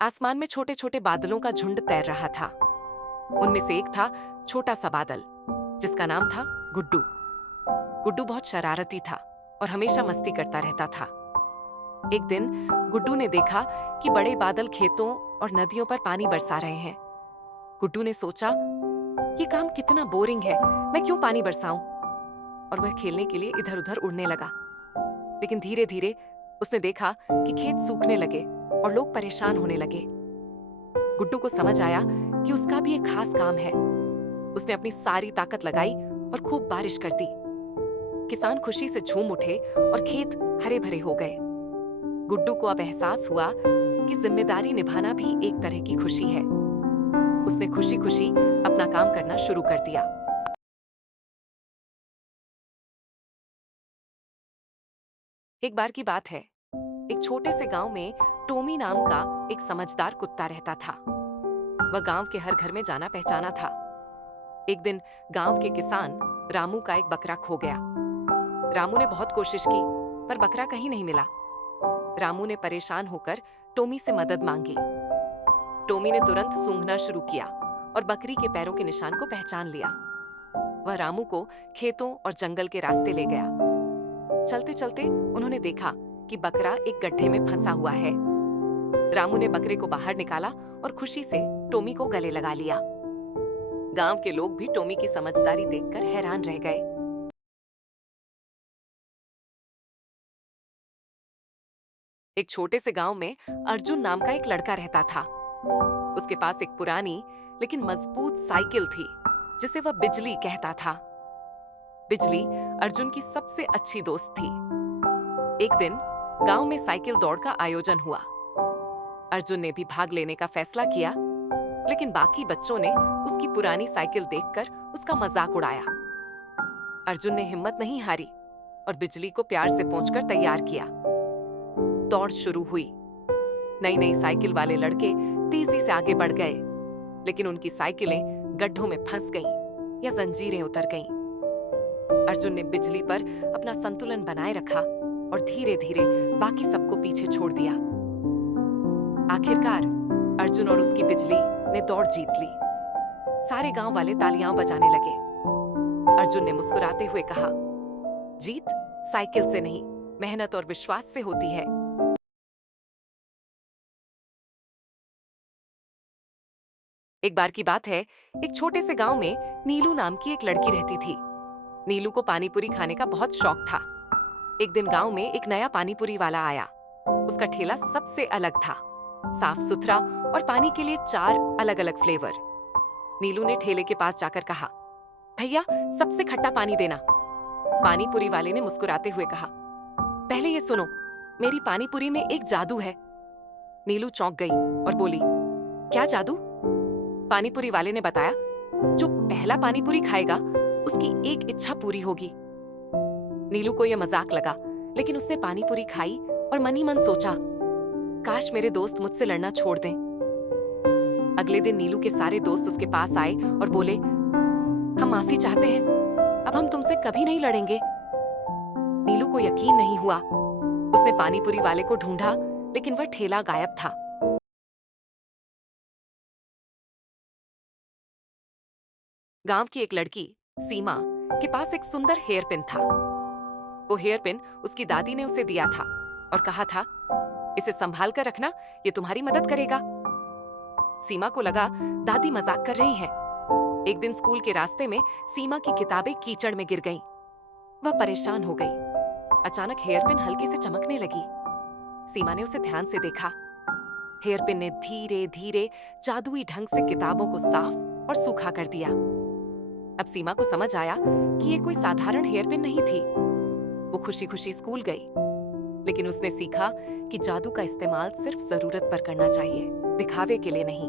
आसमान में छोटे छोटे बादलों का झुंड तैर रहा था। उनमें से एक था छोटा सा बादल, जिसका नाम था गुड्डू। गुड्डू बहुत शरारती था और हमेशा मस्ती करता रहता था। एक दिन गुड्डू ने देखा कि बड़े बादल खेतों और नदियों पर पानी बरसा रहे हैं। गुड्डू ने सोचा, ये काम कितना बोरिंग है, मैं क्यों पानी बरसाऊं? और वह खेलने के लिए इधर उधर उड़ने लगा। लेकिन धीरे धीरे उसने देखा कि खेत सूखने लगे और लोग परेशान होने लगे। गुड्डू को समझ आया कि उसका भी एक खास काम है। उसने अपनी सारी ताकत लगाई और खूब बारिश कर दी। किसान खुशी से झूम उठे और खेत हरे भरे हो गए। गुड्डू को अब एहसास हुआ कि जिम्मेदारी निभाना भी एक तरह की खुशी है। उसने खुशी खुशी अपना काम करना शुरू कर दिया। एक बार की बात है, एक छोटे से गांव में टोमी नाम का एक समझदार कुत्ता रहता था। वह गांव के हर घर में जाना पहचाना था। एक दिन गांव के किसान रामू का एक बकरा खो गया। रामू ने बहुत कोशिश की, पर बकरा कहीं नहीं मिला। रामू ने परेशान होकर टोमी से मदद मांगी। टोमी ने तुरंत सूंघना शुरू किया और बकरी के पैरों के निशान को पहचान लिया। वह रामू को खेतों और जंगल के रास्ते ले गया। चलते चलते उन्होंने देखा कि बकरा एक गड्ढे में फंसा हुआ है। रामू ने बकरे को बाहर निकाला और खुशी से टोमी को गले लगा लिया। गांव के लोग भी टोमी की समझदारी देखकर हैरान रह गए। एक छोटे से गांव में अर्जुन नाम का एक लड़का रहता था। उसके पास एक पुरानी लेकिन मजबूत साइकिल थी, जिसे वह बिजली कहता था। बिजली अर्जुन की सबसे अच्छी दोस्त थी। एक दिन गांव में साइकिल दौड़ का आयोजन हुआ। अर्जुन ने भी भाग लेने का फैसला किया, लेकिन बाकी बच्चों ने उसकी पुरानी साइकिल देखकर उसका मजाक उड़ाया। अर्जुन ने हिम्मत नहीं हारी और बिजली को प्यार से पोंछकर तैयार किया। दौड़ शुरू हुई। नई नई साइकिल वाले लड़के तेजी से आगे बढ़ गए, लेकिन उनकी साइकिलें गड्ढों में फंस गईं या जंजीरें उतर गईं। अर्जुन ने बिजली पर अपना संतुलन बनाए रखा और धीरे धीरे बाकी सबको पीछे छोड़ दिया। आखिरकार अर्जुन और उसकी बिजली ने दौड़ जीत ली। सारे गांव वाले तालियां बजाने लगे। अर्जुन ने मुस्कुराते हुए कहा, जीत साइकिल से नहीं, मेहनत और विश्वास से होती है। एक बार की बात है, एक छोटे से गांव में नीलू नाम की एक लड़की रहती थी। नीलू को पानीपुरी खाने का बहुत शौक था। एक दिन गांव में एक नया पानीपुरी वाला आया। उसका ठेला सबसे अलग था, साफ सुथरा और पानी के लिए 4 अलग अलग फ्लेवर। नीलू ने ठेले के पास जाकर कहा, भैया सबसे खट्टा पानी देना। पानीपुरी वाले ने मुस्कुराते हुए कहा, पहले ये सुनो, मेरी पानीपुरी में एक जादू है। नीलू चौंक गई और बोली, क्या जादू? पानीपुरी वाले ने बताया, जो पहला पानीपुरी खाएगा उसकी एक इच्छा पूरी होगी। नीलू को यह मजाक लगा, लेकिन उसने पानीपुरी खाई और मन ही मन सोचा, काश मेरे दोस्त मुझसे लड़ना छोड़ दें। अगले दिन नीलू के सारे दोस्त उसके पास आए और बोले, हम माफी चाहते हैं, अब हम तुमसे कभी नहीं लड़ेंगे। नीलू को यकीन नहीं हुआ। उसने पानीपुरी वाले को ढूंढा, लेकिन वह ठेला गायब था। गांव की एक लड़की सीमा के पास एक सुंदर हेयर पिन था। वो हेयर पिन उसकी दादी ने उसे दिया था और कहा था, इसे संभाल कर रखना, ये तुम्हारी मदद करेगा। सीमा को लगा दादी मजाक कर रही हैं। एक दिन स्कूल के रास्ते में सीमा की किताबें कीचड़ में गिर गईं। वह परेशान हो गई। अचानक हेयर पिन हल्के से चमकने लगी। सीमा ने उसे ध्यान से देखा। हेयर पिन ने धीरे धीरे जादुई ढंग से किताबों को साफ और सूखा कर दिया। अब सीमा को समझ आया कि ये कोई साधारण हेयर पिन नहीं थी। वो खुशी खुशी स्कूल गई, लेकिन उसने सीखा कि जादू का इस्तेमाल सिर्फ जरूरत पर करना चाहिए, दिखावे के लिए नहीं।